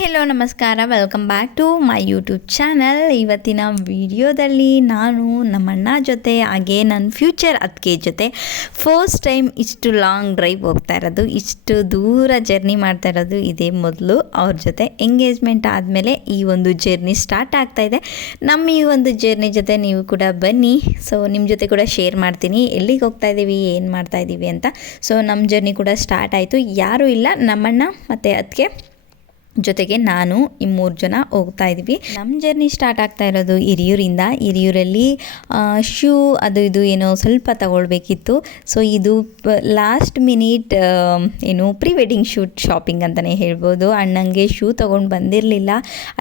Hello ನಮಸ್ಕಾರ, welcome back to my YouTube channel. ಇವತ್ತಿನ ವಿಡಿಯೋದಲ್ಲಿ ನಾನು ನಮ್ಮಣ್ಣ ಜೊತೆ ಹಾಗೆ ನನ್ನ ಫ್ಯೂಚರ್ ಅತ್ತಿಗೆ ಜೊತೆ ಫಸ್ಟ್ ಟೈಮ್ ಇಷ್ಟು ಲಾಂಗ್ ಡ್ರೈವ್ ಹೋಗ್ತಾ ಇರೋದು, ಇಷ್ಟು ದೂರ ಜರ್ನಿ ಮಾಡ್ತಾ ಇರೋದು ಇದೇ ಮೊದಲು. ಅವ್ರ ಜೊತೆ ಎಂಗೇಜ್ಮೆಂಟ್ ಆದಮೇಲೆ ಈ ಒಂದು ಜರ್ನಿ ಸ್ಟಾರ್ಟ್ ಆಗ್ತಾಯಿದೆ. ನಮ್ಮ ಈ ಒಂದು ಜರ್ನಿ ಜೊತೆ ನೀವು ಕೂಡ ಬನ್ನಿ. ಸೊ ನಿಮ್ಮ ಜೊತೆ ಕೂಡ ಶೇರ್ ಮಾಡ್ತೀನಿ ಎಲ್ಲಿಗೆ ಹೋಗ್ತಾ ಇದ್ದೀವಿ, ಏನು ಮಾಡ್ತಾ ಇದ್ದೀವಿ ಅಂತ. ಸೊ ನಮ್ಮ ಜರ್ನಿ ಕೂಡ ಸ್ಟಾರ್ಟ್ ಆಯಿತು. ಯಾರೂ ಇಲ್ಲ, ನಮ್ಮಣ್ಣ ಮತ್ತು ಅತ್ತಿಗೆ ಜೊತೆಗೆ ನಾನು ಈ 3 ಜನ ಹೋಗ್ತಾ ಇದ್ವಿ. ನಮ್ಮ ಜರ್ನಿ ಸ್ಟಾರ್ಟ್ ಆಗ್ತಾ ಇರೋದು ಹಿರಿಯೂರಿಂದ. ಹಿರಿಯೂರಲ್ಲಿ ಶೂ ಅದು ಇದು ಏನೋ ಸ್ವಲ್ಪ ತಗೊಳ್ಬೇಕಿತ್ತು. ಸೊ ಇದು ಲಾಸ್ಟ್ ಮಿನಿಟ್ ಏನು ಪ್ರೀ ವೆಡ್ಡಿಂಗ್ ಶೂಟ್ ಶಾಪಿಂಗ್ ಅಂತಲೇ ಹೇಳ್ಬೋದು. ಅಣ್ಣಂಗೆ ಶೂ ತೊಗೊಂಡು ಬಂದಿರಲಿಲ್ಲ,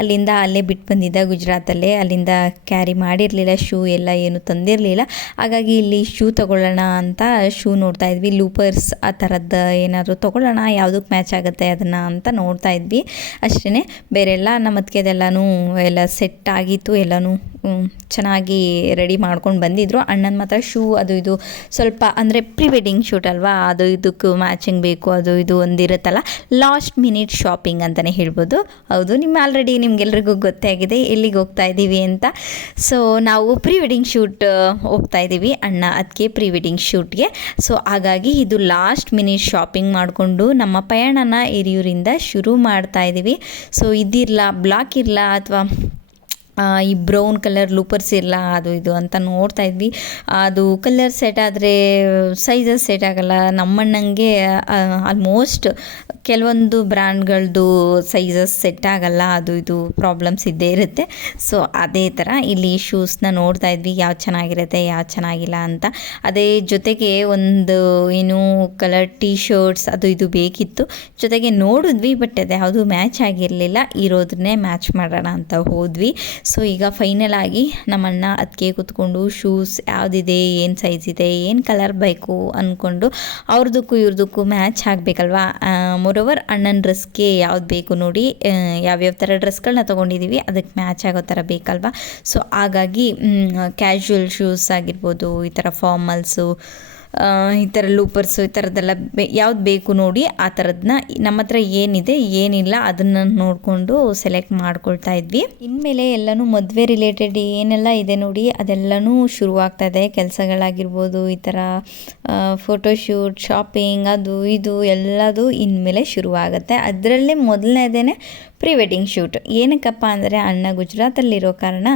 ಅಲ್ಲಿಂದ ಅಲ್ಲೇ ಬಿಟ್ಟು ಬಂದಿದ್ದ ಗುಜರಾತಲ್ಲೇ, ಅಲ್ಲಿಂದ ಕ್ಯಾರಿ ಮಾಡಿರಲಿಲ್ಲ, ಶೂ ಎಲ್ಲ ಏನು ತಂದಿರಲಿಲ್ಲ. ಹಾಗಾಗಿ ಇಲ್ಲಿ ಶೂ ತೊಗೊಳ್ಳೋಣ ಅಂತ ಶೂ ನೋಡ್ತಾ ಇದ್ವಿ. ಲೂಪರ್ಸ್ ಆ ಥರದ್ದು ಏನಾದರೂ ತೊಗೊಳ್ಳೋಣ, ಯಾವುದಕ್ಕೆ ಮ್ಯಾಚ್ ಆಗುತ್ತೆ ಅದನ್ನು ಅಂತ ನೋಡ್ತಾ ಇದ್ವಿ. ಅಷ್ಟೇ, ಬೇರೆಲ್ಲ ನಮ್ಮ ಅದಕ್ಕೆದೆಲ್ಲನೂ ಎಲ್ಲ ಸೆಟ್ ಆಗಿತ್ತು. ಎಲ್ಲನೂ ಚೆನ್ನಾಗಿ ರೆಡಿ ಮಾಡ್ಕೊಂಡು ಬಂದಿದ್ದರು. ಅಣ್ಣನ ಮಾತ್ರ ಶೂ ಅದು ಇದು ಸ್ವಲ್ಪ ಅಂದರೆ ಪ್ರೀ ವೆಡ್ಡಿಂಗ್ ಶೂಟ್ ಅಲ್ವಾ, ಅದು ಇದಕ್ಕೆ ಮ್ಯಾಚಿಂಗ್ ಬೇಕು, ಅದು ಇದು ಒಂದಿರುತ್ತಲ್ಲ, ಲಾಸ್ಟ್ ಮಿನಿಟ್ ಶಾಪಿಂಗ್ ಅಂತಲೇ ಹೇಳ್ಬೋದು. ಹೌದು, ಆಲ್ರೆಡಿ ನಿಮಗೆಲ್ರಿಗೂ ಗೊತ್ತೇ ಆಗಿದೆ ಎಲ್ಲಿಗೆ ಹೋಗ್ತಾ ಇದ್ದೀವಿ ಅಂತ. ಸೊ ನಾವು ಪ್ರೀ ವೆಡ್ಡಿಂಗ್ ಶೂಟ್ ಹೋಗ್ತಾ ಇದ್ದೀವಿ, ಅಣ್ಣ ಅದಕ್ಕೆ ಪ್ರೀ ವೆಡ್ಡಿಂಗ್ ಶೂಟ್ಗೆ. ಸೊ ಹಾಗಾಗಿ ಇದು ಲಾಸ್ಟ್ ಮಿನಿಟ್ ಶಾಪಿಂಗ್ ಮಾಡಿಕೊಂಡು ನಮ್ಮ ಪಯಣನ ಹಿರಿಯೂರಿಂದ ಶುರು ಮಾಡ್ತಾ ಇದ್ದೀವಿ. ಸೊ ಇದಿರಲ್ಲ, ಬ್ಲಾಕ್ ಇರಲ್ಲ ಅಥವಾ ಈ ಬ್ರೌನ್ ಕಲರ್ ಲೂಪರ್ಸ್ ಇರಲ್ಲ, ಅದು ಇದು ಅಂತ ನೋಡ್ತಾ ಇದ್ವಿ. ಅದು ಕಲರ್ ಸೆಟ್ ಆದರೆ ಸೈಜಸ್ ಸೆಟ್ ಆಗೋಲ್ಲ. ನಮ್ಮಣ್ಣಂಗೆ ಆಲ್ಮೋಸ್ಟ್ ಕೆಲವೊಂದು ಬ್ರ್ಯಾಂಡ್ಗಳದ್ದು ಸೈಜಸ್ ಸೆಟ್ ಆಗೋಲ್ಲ, ಅದು ಇದು ಪ್ರಾಬ್ಲಮ್ಸ್ ಇದ್ದೇ ಇರುತ್ತೆ. ಸೊ ಅದೇ ಥರ ಇಲ್ಲಿ ಶೂಸ್ನ ನೋಡ್ತಾ ಇದ್ವಿ, ಯಾವ್ದು ಚೆನ್ನಾಗಿರುತ್ತೆ ಯಾವ್ದು ಚೆನ್ನಾಗಿಲ್ಲ ಅಂತ. ಅದೇ ಜೊತೆಗೆ ಒಂದು ಏನು ಕಲರ್ ಟೀ ಶರ್ಟ್ಸ್ ಅದು ಇದು ಬೇಕಿತ್ತು. ಜೊತೆಗೆ ನೋಡಿದ್ವಿ, ಬಟ್ ಅದು ಯಾವುದು ಮ್ಯಾಚ್ ಆಗಿರಲಿಲ್ಲ. ಇರೋದನ್ನೇ ಮ್ಯಾಚ್ ಮಾಡೋಣ ಅಂತ ಹೋದ್ವಿ. ಸೊ ಈಗ ಫೈನಲ್ ಆಗಿ ನಮ್ಮಣ್ಣ ಅದಕ್ಕೆ ಕೂತ್ಕೊಂಡು ಶೂಸ್ ಯಾವುದಿದೆ, ಏನು ಸೈಜ್ ಇದೆ, ಏನು ಕಲರ್ ಬೇಕು ಅಂದ್ಕೊಂಡು ಅವ್ರದಕ್ಕೂ ಇವ್ರದಕ್ಕೂ ಮ್ಯಾಚ್ ಆಗಬೇಕಲ್ವಾ. ಮೋರೋವರ್ ಅಣ್ಣನ ಡ್ರೆಸ್ಗೆ ಯಾವ್ದು ಬೇಕು ನೋಡಿ, ಯಾವ್ಯಾವ ಥರ ಡ್ರೆಸ್ಗಳನ್ನ ತೊಗೊಂಡಿದ್ದೀವಿ ಅದಕ್ಕೆ ಮ್ಯಾಚ್ ಆಗೋ ಥರ ಬೇಕಲ್ವಾ. ಸೊ ಹಾಗಾಗಿ ಕ್ಯಾಶುವಲ್ ಶೂಸ್ ಆಗಿರ್ಬೋದು, ಈ ಥರ ಫಾರ್ಮಲ್ಸು, ಈ ಥರ ಲೂಪರ್ಸು, ಈ ಥರದ್ದೆಲ್ಲ ಯಾವ್ದು ಬೇಕು ನೋಡಿ ಆ ಥರದನ್ನ ನಮ್ಮ ಹತ್ರ ಏನಿದೆ ಏನಿಲ್ಲ ಅದನ್ನು ನೋಡಿಕೊಂಡು ಸೆಲೆಕ್ಟ್ ಮಾಡ್ಕೊಳ್ತಾ ಇದ್ವಿ. ಇನ್ಮೇಲೆ ಎಲ್ಲನೂ ಮದುವೆ ರಿಲೇಟೆಡ್ ಏನೆಲ್ಲ ಇದೆ ನೋಡಿ ಅದೆಲ್ಲನೂ ಶುರುವಾಗ್ತಾಯಿದೆ. ಕೆಲಸಗಳಾಗಿರ್ಬೋದು, ಈ ಥರ ಫೋಟೋಶೂಟ್, ಶಾಪಿಂಗ್, ಅದು ಇದು ಎಲ್ಲದು ಇನ್ಮೇಲೆ ಶುರುವಾಗುತ್ತೆ. ಅದರಲ್ಲೇ ಮೊದಲನೇದೇ ಪ್ರೀ ವೆಡ್ಡಿಂಗ್ ಶೂಟ್. ಏನಕ್ಕಪ್ಪ ಅಂದರೆ ಅಣ್ಣ ಗುಜರಾತಲ್ಲಿರೋ ಕಾರಣ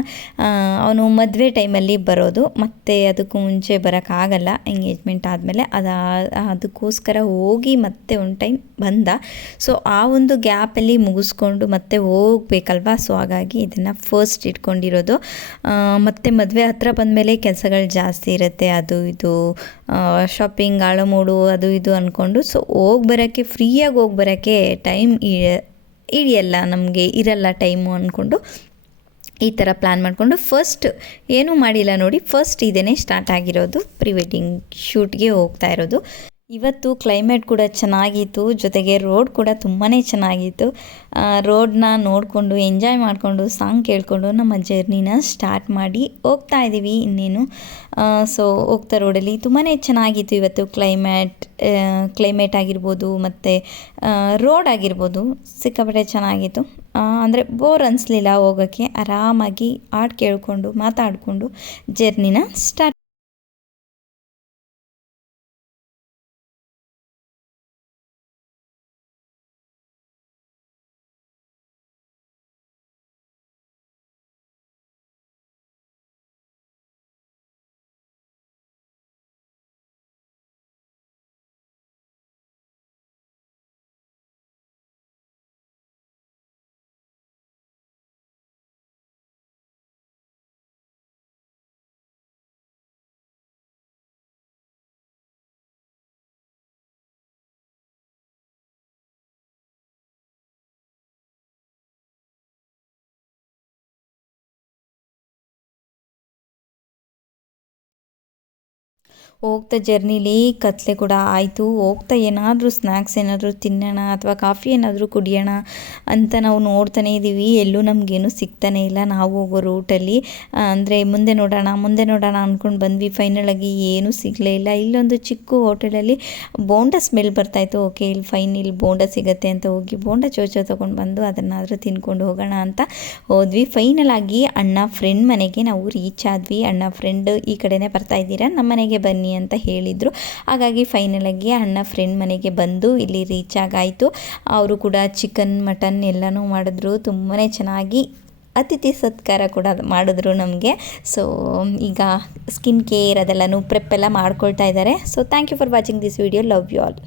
ಅವನು ಮದುವೆ ಟೈಮಲ್ಲಿ ಬರೋದು, ಮತ್ತು ಅದಕ್ಕೂ ಮುಂಚೆ ಬರೋಕ್ಕಾಗಲ್ಲ ಎಂಗೇಜ್ಮೆಂಟ್ ಆದಮೇಲೆ. ಅದಕ್ಕೋಸ್ಕರ ಹೋಗಿ ಮತ್ತೆ ಒಂದು ಟೈಮ್ ಬಂದ. ಸೊ ಆ ಒಂದು ಗ್ಯಾಪಲ್ಲಿ ಮುಗಿಸ್ಕೊಂಡು ಮತ್ತೆ ಹೋಗ್ಬೇಕಲ್ವಾ. ಸೊ ಹಾಗಾಗಿ ಇದನ್ನು ಫಸ್ಟ್ ಇಟ್ಕೊಂಡಿರೋದು. ಮತ್ತು ಮದುವೆ ಹತ್ರ ಬಂದಮೇಲೆ ಕೆಲಸಗಳು ಜಾಸ್ತಿ ಇರುತ್ತೆ, ಅದು ಇದು ಶಾಪಿಂಗ್, ಆಳಮೂಡು, ಅದು ಇದು ಅಂದ್ಕೊಂಡು. ಸೊ ಹೋಗಿ ಬರೋಕ್ಕೆ, ಫ್ರೀಯಾಗಿ ಹೋಗಿ ಬರೋಕ್ಕೆ ಟೈಮ್ ಹಿಡಿಯಲ್ಲ, ನಮಗೆ ಇರಲ್ಲ ಟೈಮು ಅಂದ್ಕೊಂಡು ಈ ಥರ ಪ್ಲ್ಯಾನ್ ಮಾಡಿಕೊಂಡು ಫಸ್ಟ್ ಏನೂ ಮಾಡಿಲ್ಲ ನೋಡಿ. ಫಸ್ಟ್ ಇದೇ ಸ್ಟಾರ್ಟ್ ಆಗಿರೋದು, ಪ್ರೀ ವೆಡ್ಡಿಂಗ್ ಶೂಟ್ಗೆ ಹೋಗ್ತಾ ಇರೋದು. ಇವತ್ತು ಕ್ಲೈಮೇಟ್ ಕೂಡ ಚೆನ್ನಾಗಿತ್ತು, ಜೊತೆಗೆ ರೋಡ್ ಕೂಡ ತುಂಬಾ ಚೆನ್ನಾಗಿತ್ತು. ರೋಡ್ನ ನೋಡಿಕೊಂಡು ಎಂಜಾಯ್ ಮಾಡಿಕೊಂಡು ಸಾಂಗ್ ಕೇಳಿಕೊಂಡು ನಮ್ಮ ಜರ್ನಿನ ಸ್ಟಾರ್ಟ್ ಮಾಡಿ ಹೋಗ್ತಾ ಇದ್ದೀವಿ ಇನ್ನೇನು. ಸೊ ಹೋಗ್ತಾ ರೋಡಲ್ಲಿ ತುಂಬಾ ಚೆನ್ನಾಗಿತ್ತು ಇವತ್ತು. ಕ್ಲೈಮೇಟ್ ಆಗಿರ್ಬೋದು ಮತ್ತು ರೋಡ್ ಆಗಿರ್ಬೋದು ಸಿಕ್ಕಾಪಟ್ಟೆ ಚೆನ್ನಾಗಿತ್ತು. ಅಂದರೆ ಬೋರ್ ಅನಿಸ್ಲಿಲ್ಲ ಹೋಗೋಕ್ಕೆ. ಆರಾಮಾಗಿ ಹಾಡು ಕೇಳಿಕೊಂಡು ಮಾತಾಡಿಕೊಂಡು ಜರ್ನಿನ ಸ್ಟಾರ್ಟ್ ಹೋಗ್ತಾ ಜರ್ನಿಲಿ ಕತ್ಲೆ ಕೂಡ ಆಯಿತು. ಹೋಗ್ತಾ ಏನಾದರೂ ಸ್ನ್ಯಾಕ್ಸ್ ಏನಾದರೂ ತಿನ್ನೋಣ ಅಥವಾ ಕಾಫಿ ಏನಾದರೂ ಕುಡಿಯೋಣ ಅಂತ ನಾವು ನೋಡ್ತಾನೇ ಇದ್ದೀವಿ. ಎಲ್ಲೂ ನಮಗೇನು ಸಿಗ್ತಾನೇ ಇಲ್ಲ. ನಾವು ಹೋಗೋ ರೂಟಲ್ಲಿ ಅಂದರೆ ಮುಂದೆ ನೋಡೋಣ ಅಂದ್ಕೊಂಡು ಬಂದ್ವಿ. ಫೈನಲಾಗಿ ಏನೂ ಸಿಗಲೇ ಇಲ್ಲ. ಇಲ್ಲೊಂದು ಚಿಕ್ಕ ಹೋಟೆಲಲ್ಲಿ ಬೋಂಡ ಸ್ಮೆಲ್ ಬರ್ತಾಯಿತ್ತು. ಓಕೆ, ಇಲ್ಲಿ ಬೋಂಡ ಸಿಗುತ್ತೆ ಅಂತ ಹೋಗಿ ಬೋಂಡ ಚೋಚೋ ತೊಗೊಂಡು ಬಂದು ಅದನ್ನಾದರೂ ತಿನ್ಕೊಂಡು ಹೋಗೋಣ ಅಂತ ಹೋದ್ವಿ. ಫೈನಲಾಗಿ ಅಣ್ಣ ಫ್ರೆಂಡ್ ಮನೆಗೆ ನಾವು ರೀಚ್ ಆದ್ವಿ. ಅಣ್ಣ ಫ್ರೆಂಡ್ ಈ ಕಡೆನೇ ಬರ್ತಾ ಇದ್ದೀರಾ, ನಮ್ಮ ಮನೆಗೆ ಬನ್ನಿ ಅಂತ ಹೇಳಿದರು. ಹಾಗಾಗಿ ಫೈನಲಾಗಿ ಅಣ್ಣ ಫ್ರೆಂಡ್ ಮನೆಗೆ ಬಂದು ಇಲ್ಲಿ ರೀಚ್ ಆಗಾಯಿತು. ಅವರು ಕೂಡ ಚಿಕನ್ ಮಟನ್ ಎಲ್ಲನೂ ಮಾಡಿದ್ರು. ತುಂಬಾ ಚೆನ್ನಾಗಿ ಅತಿಥಿ ಸತ್ಕಾರ ಕೂಡ ಮಾಡಿದ್ರು ನಮಗೆ. ಸೊ ಈಗ ಸ್ಕಿನ್ ಕೇರ್ ಅದೆಲ್ಲನೂ ಪ್ರೆಪ್ ಎಲ್ಲ ಮಾಡ್ಕೊಳ್ತಾ ಇದ್ದಾರೆ. So thank you for watching this video. Love you all.